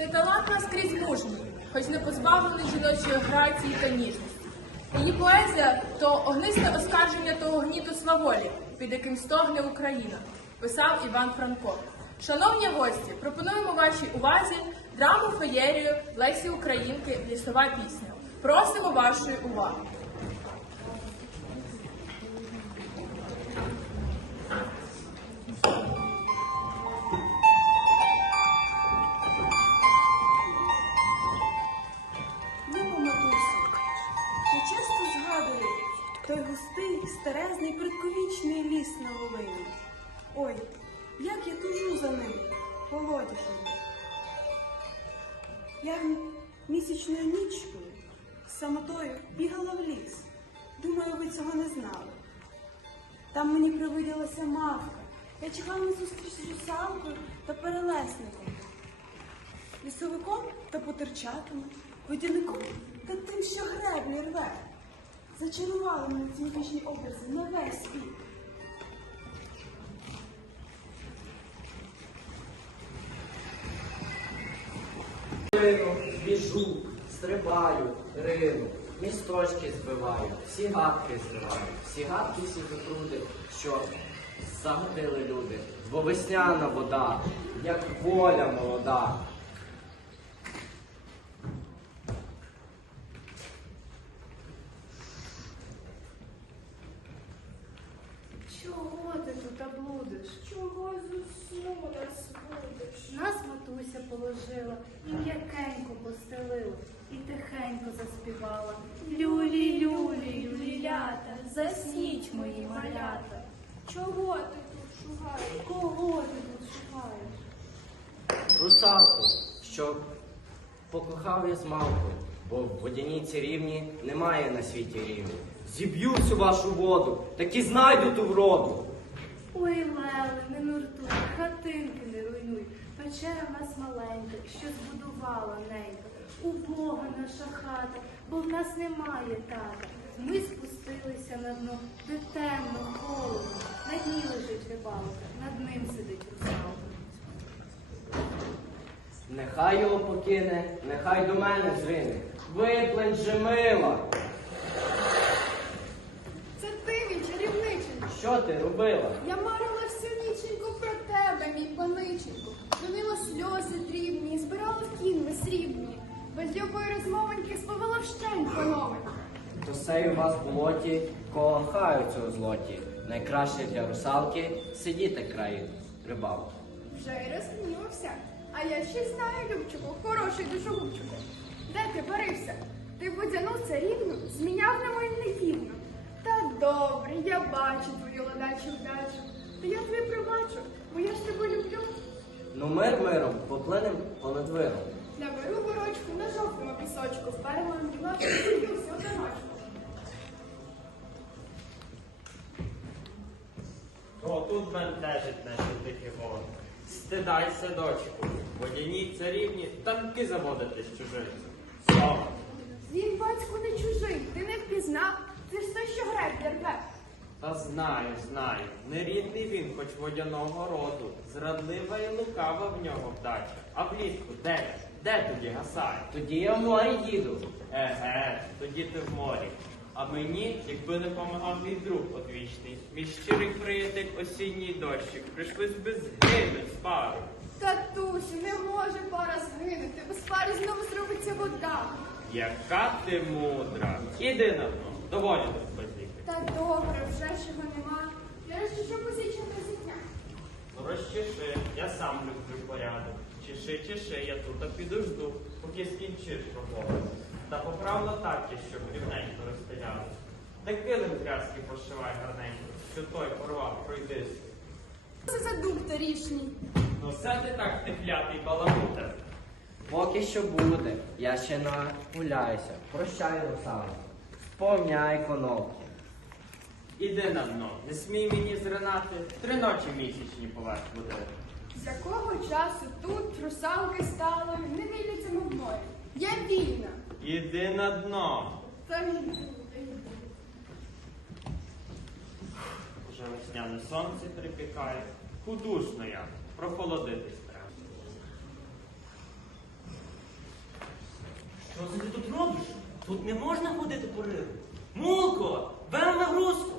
Цей талант наскрізь мужній, хоч не позбавлений жіночої грації та ніжності. Її поезія то огнисте оскарження того гніту сваволі, під яким стогне Україна, писав Іван Франко. Шановні гості, пропонуємо вашій увазі драму феєрію Лесі Українки Лісова пісня. Просимо вашої уваги. Місячною нічкою самотою бігала в ліс. Думаю, ви цього не знали. Там мені привиділася мавка. Я чекала на зустріч з русалкою та перелесником лісовиком та потерчатами, водяником та тим, що греблі рве. Зачарували мене ці міфічні образи на весь світ. Біжу, стрибаю, рину, місточки збиваю, всі гадки зриваю, всі гадки всі запруди, що загадили люди, бо весняна вода, як воля молода. Чого ти тут облудиш? Чого з усну нас будеш? Нас матуся положила, і м'якенько постелила, і тихенько заспівала. Люлі, люлі, люлілята, засніть мої малята. Чого ти тут шугаєш? Кого ти тут шукаєш? Русалку, що покохав я з малку, бо в водяній царівні немає на світі рівні. Зіб'ю всю вашу воду, так і знайду ту вроду. Ой, Леле, не нуртуй, хатинки не руйнуй. Печера в нас маленька, що збудувала ненька. Убога наша хата, бо в нас немає тата. Ми спустилися на дно, де темно, холодно. На дні лежить рибалка, над ним сидить русалка. Нехай його покине, нехай до мене зрине. Виплень же мила. Це ти, мій чарівниченько. Що ти робила? Я марила всю ніченьку про тебе, мій паниченьку. Донила сльози дрібні, збирала в У вас в болоті, кохаються у злоті. Найкраще для русалки сидіти край рибалки. Вже й розгнівався. А я ще знаю, Любчику, хороший душогубчику. Де ти варився? Ти водяну царівну зміняв на мою невірну. Та добре, я бачу твою ледачу вдачу. Та я тебе пробачу, бо я ж тебе люблю. Ну мир миром, поплинем понад виром. Наберу ворочку на жовтому пісочку, вперла діла, всю одиночку. Хто тут бентежить наші тихі води? Стидайся, дочку, водяній царівні танки заводити з чужинцем. Слава! Він, батько, не чужий, ти не впізнав, ти ж той, що гребля рве. Та знаю, знаю, нерідний він, хоч водяного роду, зрадлива і лукава в нього вдача. А влітку де ж? Де тоді гасає? Тоді я в морі їду. Еге, тоді ти в морі. А мені, якби не помагав мій друг одвічний, мій щирий приятель осінній дощик, прийшлось би згинуть з пару. Татусю, не може пара згинути, без пари знову зробиться вода. Яка ти мудра. Іди на дно, доволі тут базіки. Та добре, вже ж його нема. Я що позичити зітня. Ну розчеши, я сам люблю порядок. Чеши, чеши, я тут підожду, поки скінчиш роботу. Та поправно так, щоб рівненько розстріляли. Та килим тряски пошивай гарненько, що той порвав, пройдись. Що це за дух торішній? Ну все ти так ти клятий баламутер. Поки що буде, я ще нагуляюся. Прощай, русалко. Сповняй конопки. Іди на дно, не смій мені зринати, три ночі місячні поверх буде. З якого часу тут русалки стали не вільниця в морі? Я вільна. Іди на дно. Вже весняне сонце припікає. Худушно я. Прохолодитись треба. Що це ти тут робиш? Тут не можна ходити по рибу. Мулко, бери нагрузку.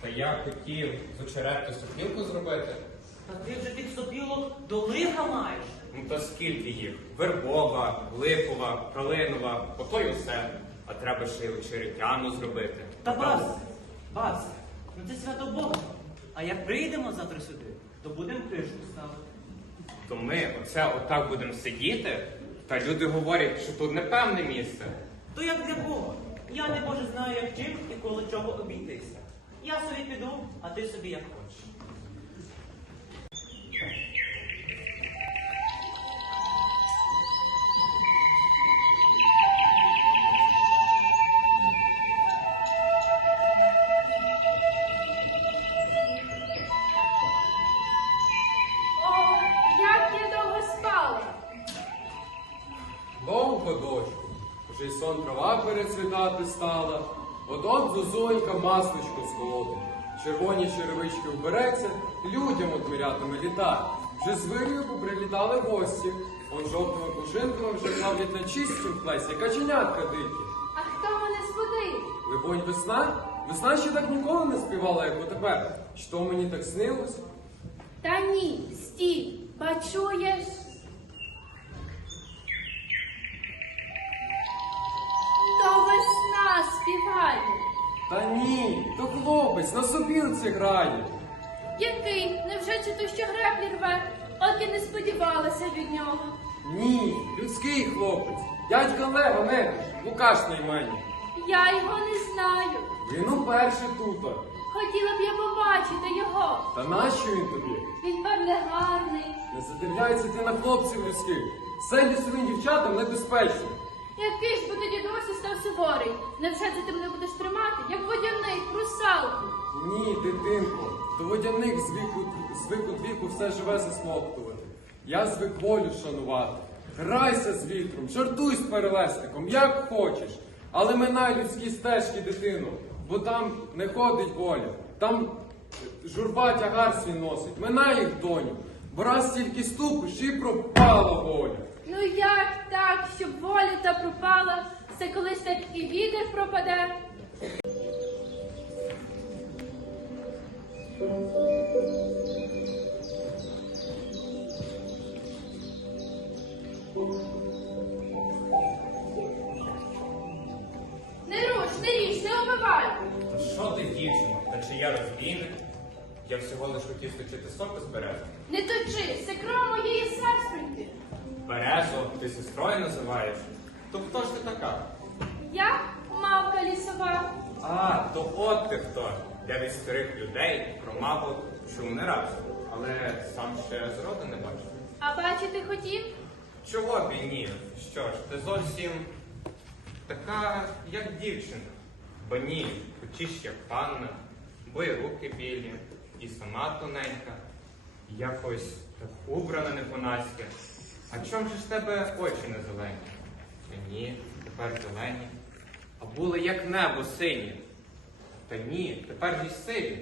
Та я хотів з очеретки сопілку зробити. Та ти вже тих сопілок до лиха маєш. Ну та скільки їх? Вербова, липова, пролинова, ото й усе. А треба ще й очеретяну зробити. Та бас, бас, ну це свято Бога. А як прийдемо завтра сюди, то будемо кришку ставити. То ми оце отак будемо сидіти, та люди говорять, що тут непевне місце. То як для Бога. Я не боже знаю, як чим і коло чого обійтися. Я собі піду, а ти собі як хочеш. Людям отмірятиме. Вже з вирію поприлітали гості. Он жовтими пушинками вже плавлять на чистім плесі, каченятка дикі. А хто мене збудив? Либонь, весна? Весна ще так ніколи не співала, як отепер. Що мені так снилось? Та ні, стій, бачуєш? То весна співає. Та ні, то хлопець на сопілці грає. Який? Невже чи то що греблі рве? От і не сподівалася від нього. Ні, людський хлопець. Дядька Лева не Лукаш на. Я його не знаю. Він уперше тут. Хотіла б я побачити його. Та нащо він тобі? Він певне гарний. Не задивляйся ти на хлопців людських. Все лісовим дівчатам небезпечно. Який ж би тоді досі став суворий? Невже це ти мене будеш тримати, як водяник, русалку? Ні, дитинко, то водяник звик від віку все живе засмоктувати. Я звик волю шанувати. Грайся з вітром, жартуй з перелесником, як хочеш. Але минай людські стежки, дитину, бо там не ходить воля. Там журба тягар свій носить. Минай їх, доню, бо раз тільки ступиш і пропала воля. Ну як так, щоб воля та пропала, це колись так і вітер пропаде? Не руш, не ріж, не убивай! Та що ти, дівчина? Та чи я розбійник? Я всього лиш хотів сточити соки з берези. Не точи, це кров моєї сестринки. Березу ти сестрою називаєш? То хто ж ти така? Я мавка лісова. А, то от ти хто. Я від старих людей про маву чув не раз, але сам ще зроду не бачив. А бачити хотів? Чого б і ні? Що ж, ти зовсім така, як дівчина. Бо ні, хочеш як панна, бо і руки білі, і сама тоненька, і якось так убрана не по-наськи. А чом же ж тебе очі не зелені? Та ні, тепер зелені. А були як небо сині. Та ні, тепер зі сиві,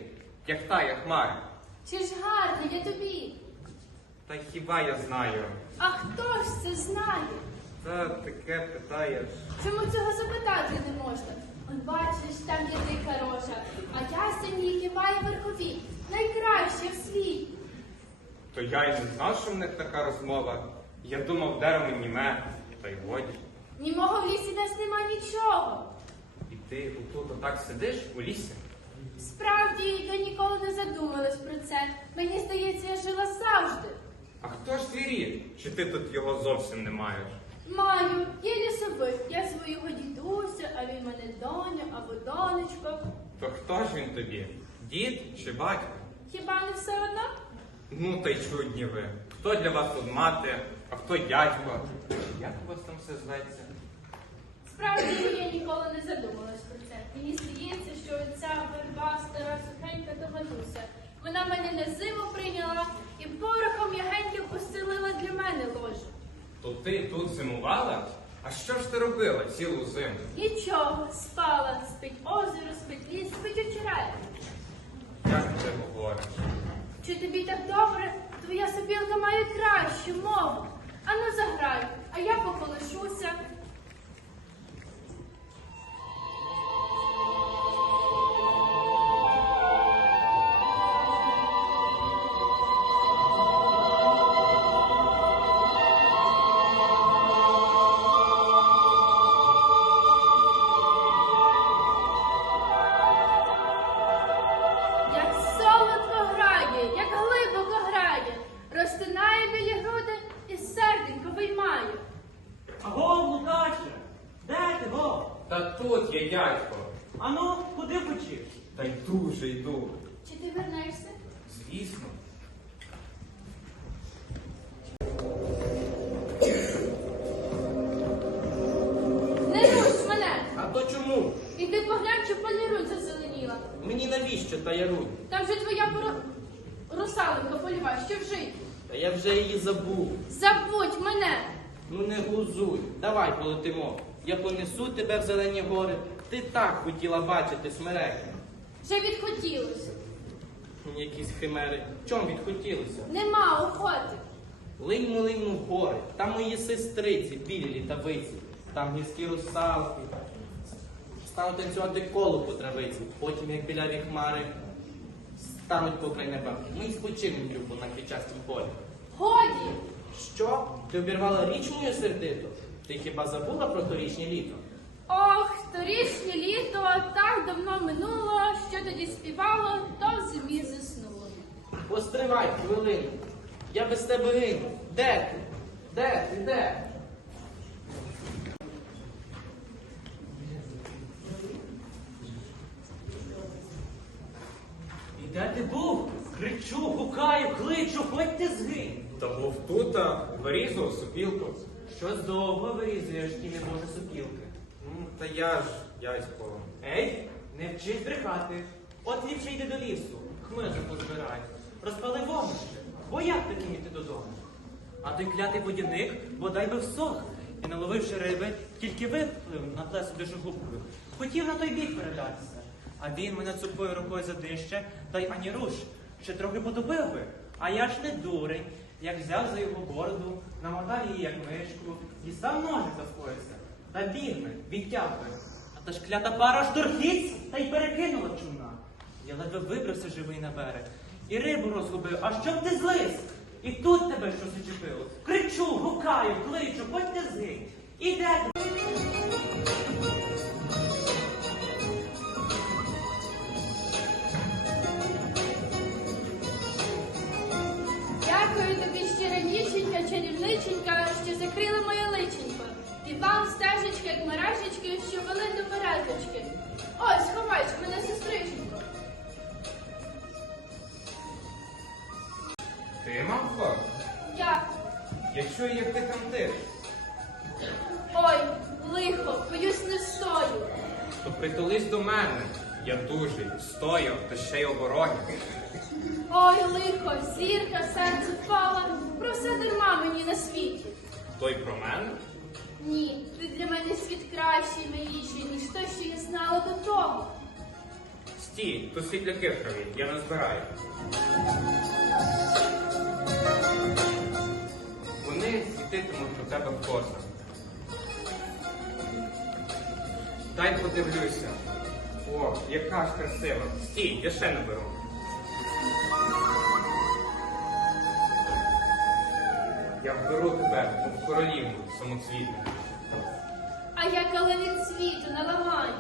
як тая хмара. Чи ж гарний я тобі? Та хіба я знаю? А хто ж це знає? Та таке питаєш. Чому цього запитати не можна? От бачиш, там є дика рожа, а ясень її киває верхові, найкраще в світі. То я й не знав, що в них така розмова. Я думав, дерево німе, та й годі. Німого в лісі нас нема нічого. І ти отут отак сидиш у лісі? Справді, я ніколи не задумалась про це. Мені здається, я жила завжди. А хто ж твій рід? Чи ти тут його зовсім не маєш? Маю, є лісовик, я свого дідуся, а він мене доня або донечко. То хто ж він тобі? Дід чи батько? Хіба не все одно? Ну та й чудні ви. Хто для вас тут мати, а хто дядько? Як у вас там все зветься? Справді я ніколи не задумалась про це. Мені здається, що ця верба стара сухенька та матуся. Вона мене на зиму прийняла і порохом ягеньким постелила для мене ложу. То ти тут зимувала? А що ж ти робила цілу зиму? Нічого, спала, спить озеро, спить ліс, спить очерет як ти говориш? Чи тобі так добре? Твоя сопілка має кращу мову. Ану заграй, а я поколишуся. Я понесу тебе в зелені гори. Ти так хотіла бачити смереки. Вже відхотілося. Якісь химери. Чом відхотілося? Нема охоти. Линьмо, линьмо в гори. Там мої сестриці, білі літавиці. Там гірські русалки. Стануть танцювати коло по травиці. Потім, як біляві хмари, стануть покрай неба. Ми спочинемо любо на квітчастім полі. Годі! Що? Ти обірвала річ мою сердито? Ти хіба забула про торічнє літо? Ох, торішнє літо так давно минуло, що тоді співало, то в зимі заснуло. Постривай хвилину. Я без тебе гину. Де ти? Де ти? Де? І де ти був? Кричу, гукаю, кличу, хоть ти згинь. Та був тут, а вирізав супілку. Щось довго вирізуєш і не може сопілки. Ну, та я ж, дядько. Ей, не вчись брехати. От ліпше йди до лісу, хмижу позбирай. Розпали вогнище, бо як таким іти додому? А той клятий водяник бодай би всох, і наловивши риби, тільки виплив на плесу дежогубкою. Хотів на той бік передатися. А він мене цупою рукою за дище, та й ані руш, ще трохи подобив би. А я ж не дурень, як взяв за його бороду, намотав її як мишку, дістав ножик за пояса, та бігме, відтягує. А та ж клята пара штурхіць та й перекинула човна. Я ледве вибрався живий на берег. І рибу розгубив, а щоб ти злис? І тут тебе щось зачепило. Кричу, гукаю, кличу, хоть ти згинь. І чарівниченька, що закрила моє личенько. І вам стежечки, як мережечки, що вели до березочки. Ось, ховайсь, мене сестриченько. Ти, мамко? Я. Я чую, як ти там тиш. Ой, лихо, боюсь не стою. То притулись до мене. Я дужий, стою, та ще й обороні. Ой, лихо, зірка, серце впала, про все дарма мені на світі. Той про мене? Ні, ти для мене світ кращий, миліший, ніж той, що я знала до того. Стій, тут світляки в траві, я не збираю. Вони світитимуть у тебе в косах. Дай подивлюся. О, яка ж красива. Стій, я ще не беру. Я вберу тебе в королівну самоцвітну. А я калини цвіту наламаю.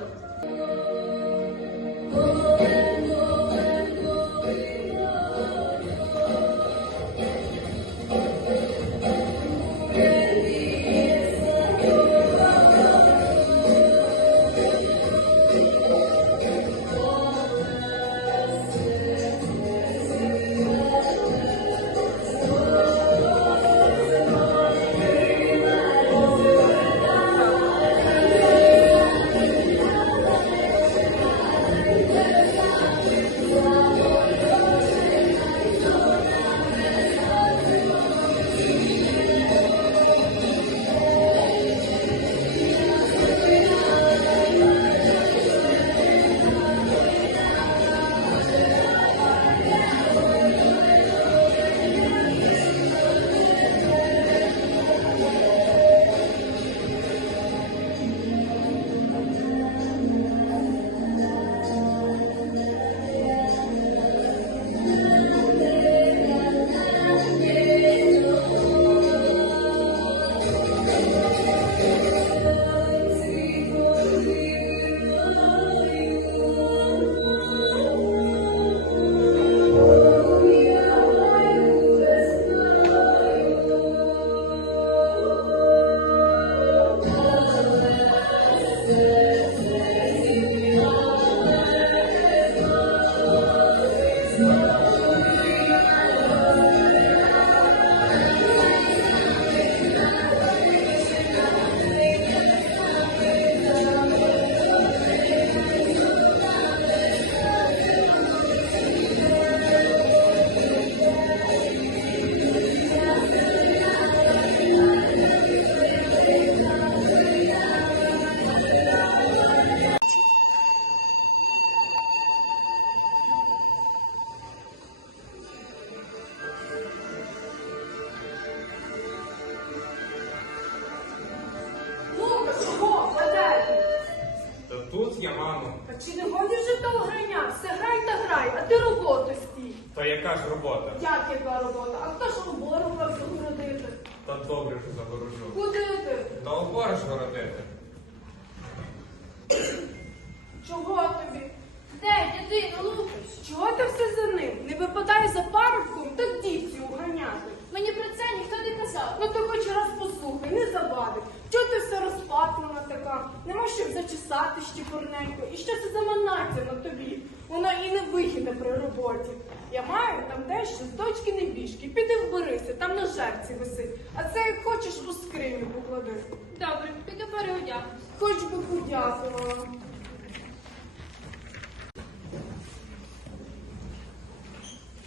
Дещо з дочки небіжки. Піди вберися, там на жерці висить. А це як хочеш у скриню поклади. Добре, піду переодягнусь. Хоч би подякувала.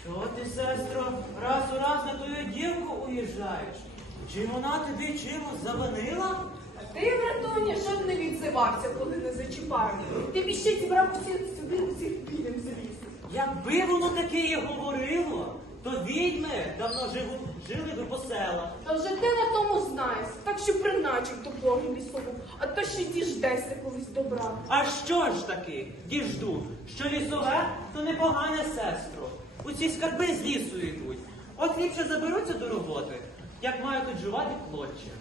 Чого ти, сестро, раз у раз на тую дівку уїжджаєш? Чи вона тобі чимось завинила? А ти, братуня, що б не відзивався, коли не зачіпаю. Ти б ще зібрав усі сюди усіх заліз. Якби воно таке і говорило, то відьми давно живу, жили би по селах. Та вже ти на тому знаєш, так що приначив до Богу лісову, а то ще діждешся колись добра. А що ж таки, діжду, що лісове, то непогане сестро. Усі скарби з лісу йдуть. От ліпше заберуться до роботи, як маю тут жувати клоччя.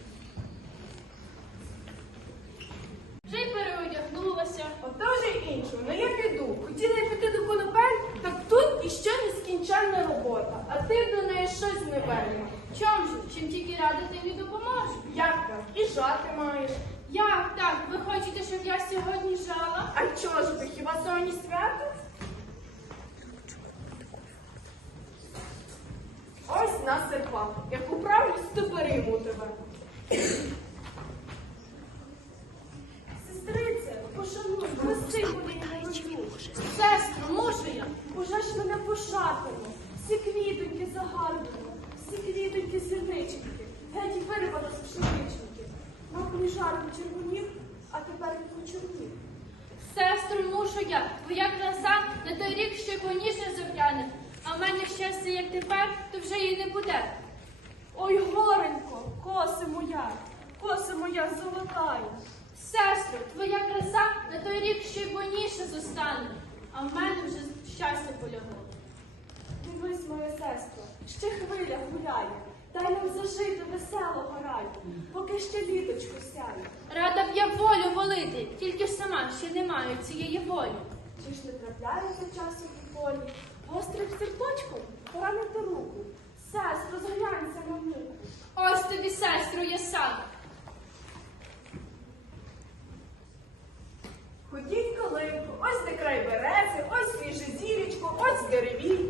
Вже й переодягнулася. Отож і іншого, ну я піду. Хотіла я піти до конопель, так тут іще нескінченна робота, а ти до неї щось не вельма. Чом же? Чим тільки рада тобі допоможу? Як так? І жати маєш. Як так? Ви хочете, щоб я сьогодні жала? А чого ж ти, хіба сьогодні свято? Ось на серпа. Як управлюсь, то беремо тебе. Сестриця, пошануй, прости мені. Сестро, можу я? Уже ж мене пошатимо. Всі квітоньки загарбимо, всі квітоньки зірниченьки, геть вирвано з пшеничники. Мав мені жарко червонів, а тепер він почорнів. Сестру, мушу я. Твоя краса на той рік ще поніжне зов'яне. А в мене щастя, як тепер, то вже її не буде. Ой, горенько, коси моя, коси моя золотая. Сестро, твоя краса на той рік ще й поніжне зостане. А в мене вже щастя полягло. Дивись, моя сестро, ще хвиля гуляє. Дай нам зажити веселого раю, поки ще літочко сяє. Рада б я волю волити, тільки ж сама ще не маю цієї волі. Чи ж не трапляється часом у полі? Гострим серточком поранити руку. Сестро, зглянься на муку. Ось тобі, сестро, я сам. Ходіть калинку, ось де край берези, ось свіже зілечко, ось деревій.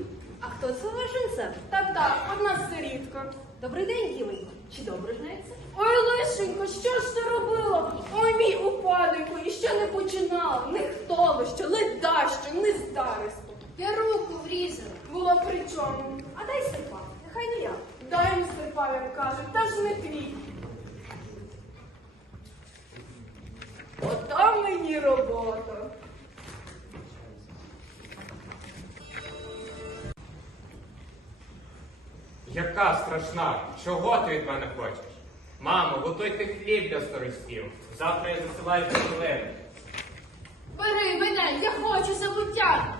А хто це лишенця? Так, так, одна сирітка. Добрий день, дівенько. Чи добре знається? Ой, лишенько, що ж ти робила? Ой, мій упаденько, і ще не починала. Не хто що, ледащо, не старосто. Я руку врізала. Була при чому? А дай серпа, нехай не я. Дай серпа, як кажуть, та ж не твій. Ота мені робота. Яка страшна? Чого ти від мене хочеш? Мамо, готуйте хліб для старостів. Завтра я засилаю хвилини. Бери мене, я хочу забуття.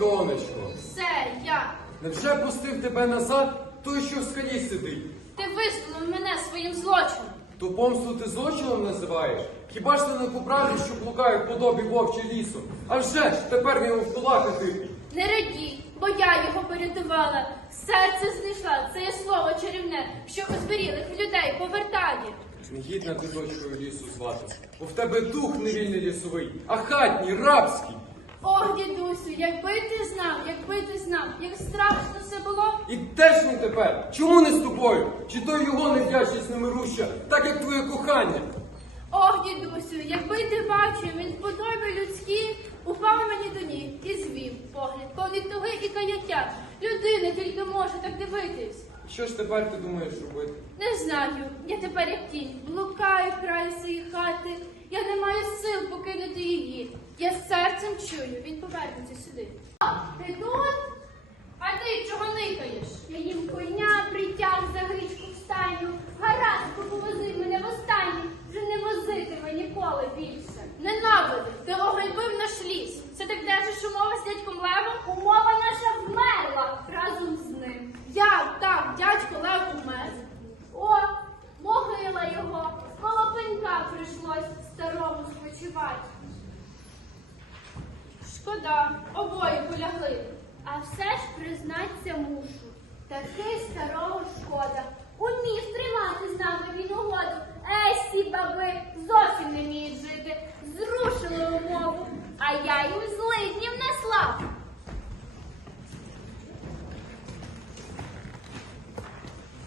Донечко, Все, я. невже пустив тебе назад той, що в скалі сидить? Ти визволив мене своїм злочином. То помсту ти злочином називаєш? Хіба ж ти не поправлю, що блукають в подобі вовчі лісу? А вже ж тепер він в кулака типі. Не радій, бо я його порятувала. Серце знайшла, це є слово чарівне, що озберілих людей повертає. Негідна ти дочкою лісу звати, бо в тебе дух не вільний лісовий, а хатній, рабський. Ох, дідусю, якби ти знав, якби ти знав, як страшно це було. І де ж він тепер? Чому не з тобою? Чи то його невдячність немируща, так як твоє кохання? Ох, дідусю, якби ти бачив, він в подобі людській упав мені до ніг і звів погляд, повний туги і каяття. Людина тільки може так дивитись? Що ж тепер ти думаєш робити? Не знаю, я тепер як тінь, блукаю краю своєї хати. Я не маю сил покинути її. Я серцем чую, він повернеться сюди. А, ти тут? А ти чого никаєш? Я їм коня притяг за грічку в стайню. Гаразд, повози мене востаннє. Вже не возитиме ніколи більше. Ненавиди, ти огребив наш ліс. Це так держиш умови з дядьком Левом? Умова наша вмерла разом з ним. Як так, дядько Лев умер? О, могила його. Коло пенька прийшлось старому спочивати. Шкода, обоє полягли. А все ж признаться мушу. Таки старого шкода. Умів тримати з нами він угоду. Ей, сі баби зовсім не вміють жити. Зрушили умову, а я їм злиднів несла.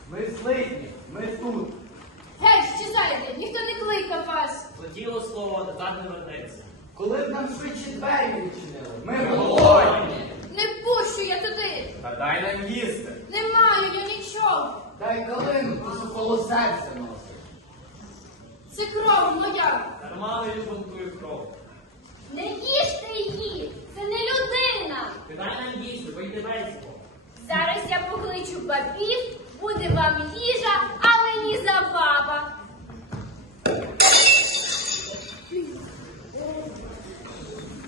Ми злидні, ми тут. Гей, щезайте, ніхто не кликав вас. Хотіло слово, назад не вернеться. Коли б нам швидше двері відчинили? Ми голодні. Не пущу я туди. Та дай нам їсти. Не маю я нічого. Дай калину, ти соколо серце носиш. Це кров моя. Дарма не бунтує кров. Не їжте її, це не людина. Ти дай нам їсти, вийди весело. Зараз я покличу бабів, буде вам їжа, а мені забава.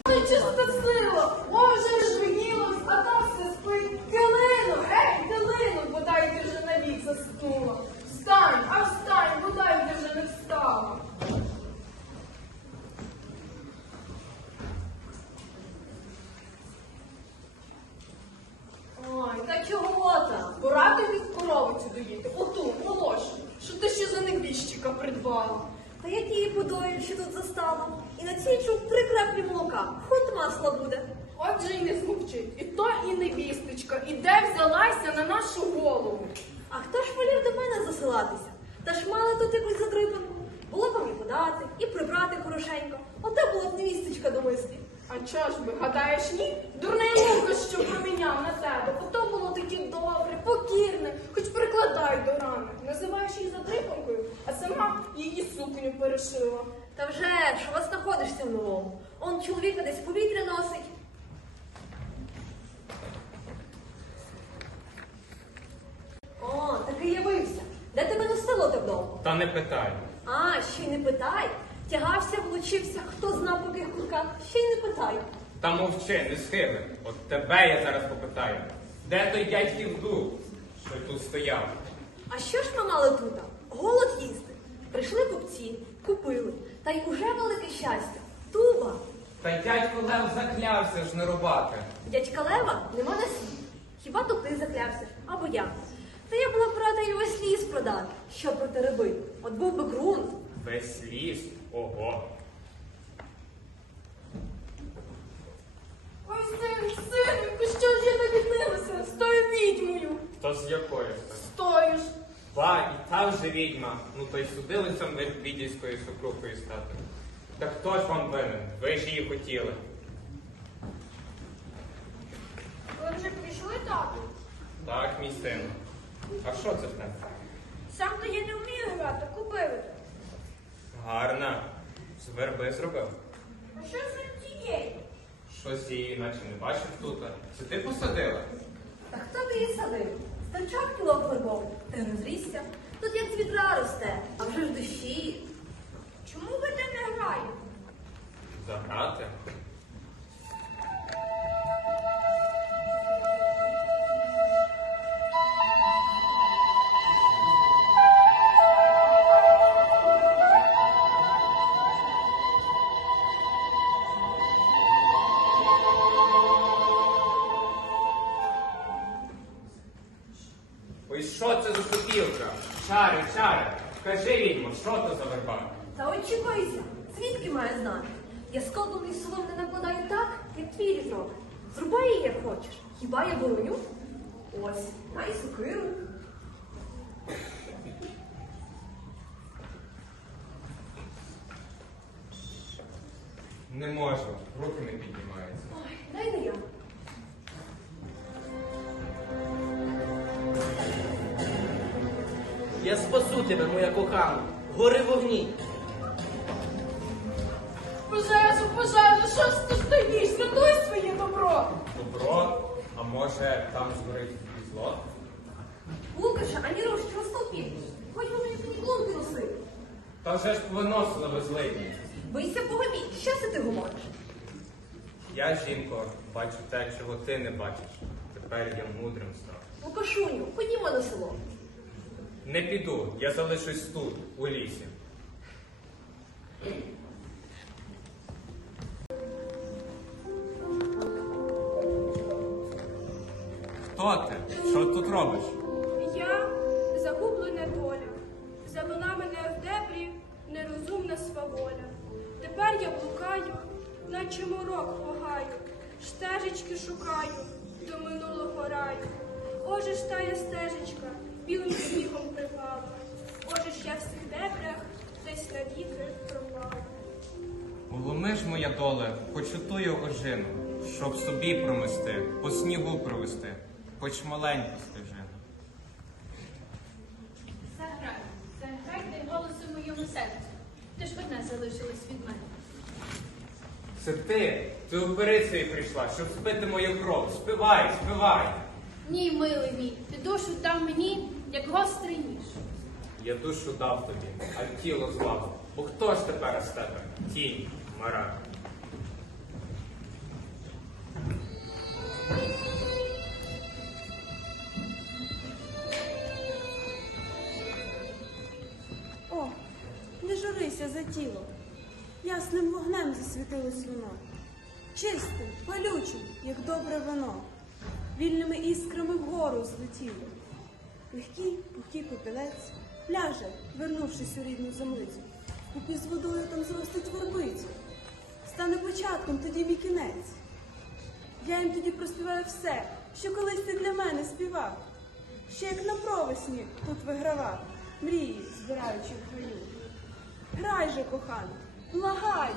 Ой, чиста сила, може ж вигілось, а там все спить. Килину, ей, килину, бодай ти вже навік заснула. Встань, а встань, бодай ти вже не встала. Ой, та чого там? Пора тобі коровицю доїти, оту, молодшу, що ти ще за небіжчика придбала. Та я тієї подою, що тут застала. І на цій чув три краплі молока. Худ масла буде. Отже й не змовчить. І то і невісточка, і де взялася на нашу голову. А хто ж волів до мене засилатися? Та ж мали тут якусь задрипанку. Було б і подати, і прибрати хорошенько. Оте була б невісточка до мислі. А чого ж би, гадаєш, ні? Дурний Лукас, що проміняв на тебе. Ото було таке добре, покірне, хоч прикладай до рани. Називаєш її задрипанкою, а сама її сукню перешила. Та вже ж, у вас новому. Он чоловіка десь повітря носить. О, таки явився. Де тебе носило так довго? Та не питай. А, ще й не питай. Тягався, влучився, хто знав по яких курках, ще й не питай. Та мовчи, не схиби. От тебе я зараз попитаю. Де той дядьків дух, що тут стояв? А що ж ми мали тут? Голод їсти. Прийшли купці, купили, та й уже велике щастя. Туба. Та дядько Лев заклявся ж не рубати. Дядька Лева нема на світ. Хіба то ти заклявся, або я. Та я була б рада й весь ліс продати, що проти риби. От був би ґрунт. Весь ліс. Ого. Ось це синку, що ж я навіднилася з тою відьмою. То з якої? Стою ж. Ба, і та вже відьма. Ну то й судилися ми відільською сукрухою стати. Та хто ж вам винен? Ви ж її хотіли. Ви вже прийшли, тату? Так, мій син. А що це в тебе? Сам то я не вмію грати, купили. Гарна. З верби зробив. А що з тієї? Щось її наче не бачив тут. Це ти посадила? Та хто б її садив? Старчак кіло хлебов, та й розрісся. Тут як з відра росте, а вже ж дощі. Чому ви там не граєте? Заграти? Ой, що це за сопілка? Чари, чари. Кажи, відьмо, що то за верба? Та очікуйся, звідки має знати? Я складом і солом не накладаю так, як твій різок. Зрубай її, як хочеш. Хіба я бороню? Ось, май сукиру. Не можу, руки не піднімаються. Ой, дай не я. Я спасу тебе, моя кохана. Гори вогні. Пожежу, пожежу, що ж ти стоїш? Рятуй своє добро! Добро, а може там згорить зло? Лукаша, ані руш, чого стовпі? Хоч би мені тоді клунки носив. Та вже ж повиносила ви злидні. Бийся погомі, що це ти говориш? Я, жінко, бачу те, чого ти не бачиш. Тепер я мудрим став. Лукашуню, ходімо на село. Не піду, я залишусь тут, у лісі. Робиш? Я загублена доля, завела мене в дебрі нерозумна сваволя. Тепер я блукаю, наче морок погаю, стежечки шукаю до минулого раю. Оже ж тая стежечка білим снігом припала. Оже ж я в цих дебрях десь навіки пропала. Уломи ж моя доле, хоч у тую ожину, щоб собі промести, по снігу провести, хоч маленьку серцю. Ти ж одна залишилась від мене. Це ти, ти у перицею прийшла, щоб спити мою кров. Спивай, спивай. Ні, милий мій, ти душу дав мені, як гострий ніж. Я душу дав тобі, а тіло славу. Бо хто ж тепер з тебе? Тінь, мара. Тіло. Ясним вогнем засвітилось воно. Чистим, палючим, як добре вино. Вільними іскрами вгору злетіло. Легкий, пухкий попілець ляже, вернувшись у рідну землицю. Купі з водою там зростить вербицю. Стане початком тоді мій кінець. Я їм тоді проспіваю все, що колись ти для мене співав. Ще як на провесні тут вигравав, мрії, збираючи в хвилю. Грай же, кохана, благаю.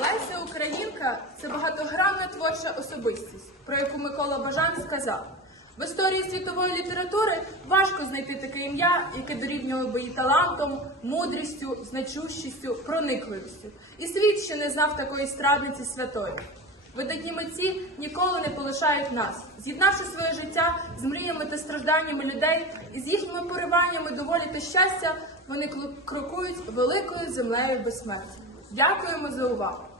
Леся Українка це багатогранна творча особистість, про яку Микола Бажан сказав. В історії світової літератури важко знайти таке ім'я, яке дорівнювало би її талантом, мудрістю, значущістю, проникливістю. І світ ще не знав такої страдниці святої. Видатні митці ніколи не полишають нас, з'єднавши своє життя з мріями та стражданнями людей і з їхніми пориваннями до волі та щастя, вони крокують великою землею безсмертя. Дякуємо за увагу!